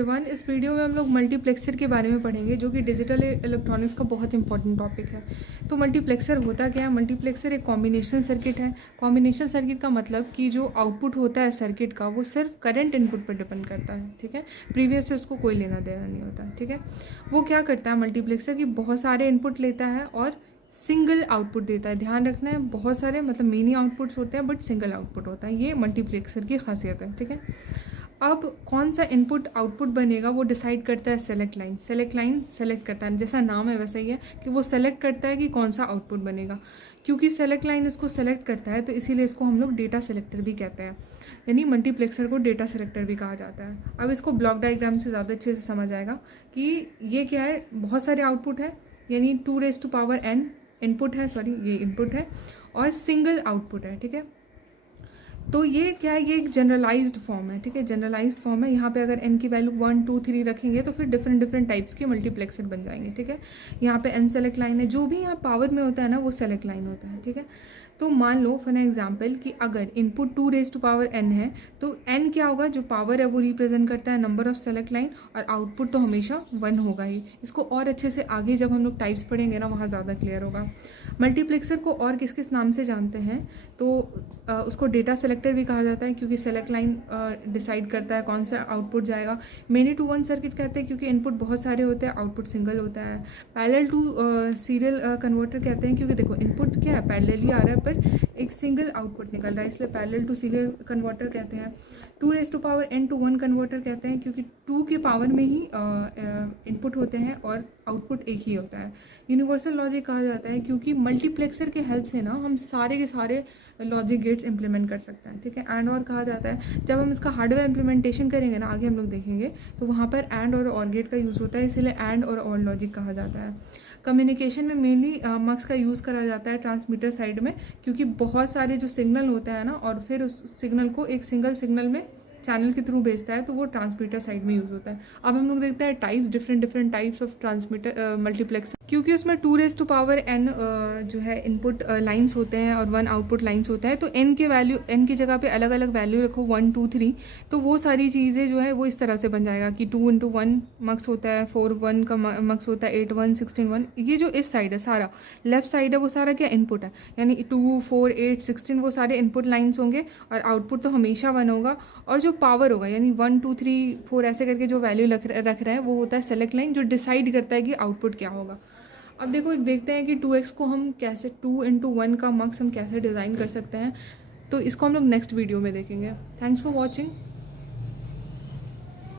Everyone, इस video में हम लोग मल्टीप्लेक्सर के बारे में पढ़ेंगे जो कि डिजिटल इलेक्ट्रॉनिक्स का बहुत इंपॉर्टेंट टॉपिक है। तो मल्टीप्लेक्सर होता क्या है? मल्टीप्लेक्सर एक कॉम्बिनेशन सर्किट है। कॉम्बिनेशन सर्किट का मतलब कि जो आउटपुट होता है सर्किट का वो सिर्फ करंट इनपुट पर डिपेंड करता है, ठीक है। प्रीवियस से उसको कोई लेना देना नहीं होता, ठीक है। वो क्या करता है मल्टीप्लेक्सर की बहुत सारे इनपुट लेता है और सिंगल आउटपुट देता है। ध्यान रखना है, बहुत सारे मतलब मेनी आउटपुट्स होते हैं बट सिंगल आउटपुट होता है। ये मल्टीप्लेक्सर की खासियत है, ठीक है। अब कौन सा इनपुट आउटपुट बनेगा वो डिसाइड करता है select line. Select line select करता है, जैसा नाम है वैसा ही है कि वो सेलेक्ट करता है कि कौन सा आउटपुट बनेगा। क्योंकि सेलेक्ट लाइन इसको सेलेक्ट करता है तो इसीलिए इसको हम लोग डेटा सेलेक्टर भी कहते हैं, यानी मल्टीप्लेक्सर को डेटा सेलेक्टर भी कहा जाता है। अब इसको ब्लॉक डायग्राम से ज़्यादा अच्छे से समझ आएगा कि ये क्या है। बहुत सारे आउटपुट है, यानी 2n इनपुट है, सॉरी ये इनपुट है और सिंगल आउटपुट है, ठीक है। तो ये क्या है, ये एक जनरलाइज्ड फॉर्म है, ठीक है। जनरलाइज्ड फॉर्म है। यहाँ पे अगर n की वैल्यू 1 2 3 रखेंगे तो फिर डिफरेंट टाइप्स के मल्टीप्लेक्सर बन जाएंगे, ठीक है। यहाँ पे n सेलेक्ट लाइन है, जो भी यहाँ पावर में होता है ना वो सेलेक्ट लाइन होता है, ठीक है। तो मान लो फॉर एग्जाम्पल कि अगर इनपुट 2n है तो n क्या होगा, जो पावर है वो रिप्रेजेंट करता है नंबर ऑफ सेलेक्ट लाइन, और आउटपुट तो हमेशा 1 होगा ही। इसको और अच्छे से आगे जब हम लोग टाइप्स पढ़ेंगे ना वहाँ ज़्यादा क्लियर होगा। मल्टीप्लेक्सर को और किस किस नाम से जानते हैं तो उसको डेटा सेलेक्टर भी कहा जाता है क्योंकि सेलेक्ट लाइन डिसाइड करता है कौन सा आउटपुट जाएगा। मेनी टू वन सर्किट कहते हैं क्योंकि इनपुट बहुत सारे होते हैं, आउटपुट सिंगल होता है। पैरेलल टू सीरियल कन्वर्टर कहते हैं क्योंकि देखो इनपुट क्या है, पैरेलली आ रहा है पर एक सिंगल आउटपुट निकल रहा है, इसलिए पैरेलल टू सीरियल कन्वर्टर कहते हैं। 2n to 1 कन्वर्टर कहते हैं क्योंकि 2 के पावर में ही इनपुट होते हैं और आउटपुट एक ही होता है। यूनिवर्सल लॉजिक कहा जाता है क्योंकि मल्टीप्लेक्सर के हेल्प से ना हम सारे के सारे लॉजिक गेट्स इंप्लीमेंट कर सकते हैं, ठीक है। एंड और कहा जाता है, जब हम इसका हार्डवेयर इंप्लीमेंटेशन करेंगे ना आगे हम लोग देखेंगे तो वहाँ पर एंड और गेट का यूज़ होता है, इसलिए एंड और लॉजिक कहा जाता है। कम्युनिकेशन में मेनली मक्स का यूज़ करा जाता है ट्रांसमीटर साइड में, क्योंकि बहुत सारे जो सिग्नल होता है ना और फिर उस सिग्नल को एक सिंगल सिग्नल में चैनल के थ्रू भेजता है तो वो ट्रांसमीटर साइड में यूज़ होता है। अब हम लोग देखते हैं types, different types of transmitter multiplexer, क्योंकि उसमें 2n जो है इनपुट लाइंस होते हैं और 1 आउटपुट लाइंस होता है। तो n के वैल्यू, n की जगह पे अलग अलग वैल्यू रखो 1 2 3, तो वो सारी चीज़ें जो है वो इस तरह से बन जाएगा कि 2 into 1 मक्स होता है, 4 1 का मक्स होता है, 8 1 16 1। ये जो इस साइड है सारा लेफ्ट साइड है वो सारा क्या इनपुट है, यानी 2 4 8 16 वो सारे इनपुट लाइन्स होंगे और आउटपुट तो हमेशा 1 होगा। और जो पावर होगा यानी 1 2 3 4 ऐसे करके जो वैल्यू रख रहे हैं वो होता है सेलेक्ट लाइन, जो डिसाइड करता है कि आउटपुट क्या होगा। अब देखो एक देखते हैं कि 2x को हम कैसे 2 into 1 का मक्स हम कैसे डिज़ाइन कर सकते हैं, तो इसको हम लोग नेक्स्ट वीडियो में देखेंगे। Thanks for watching.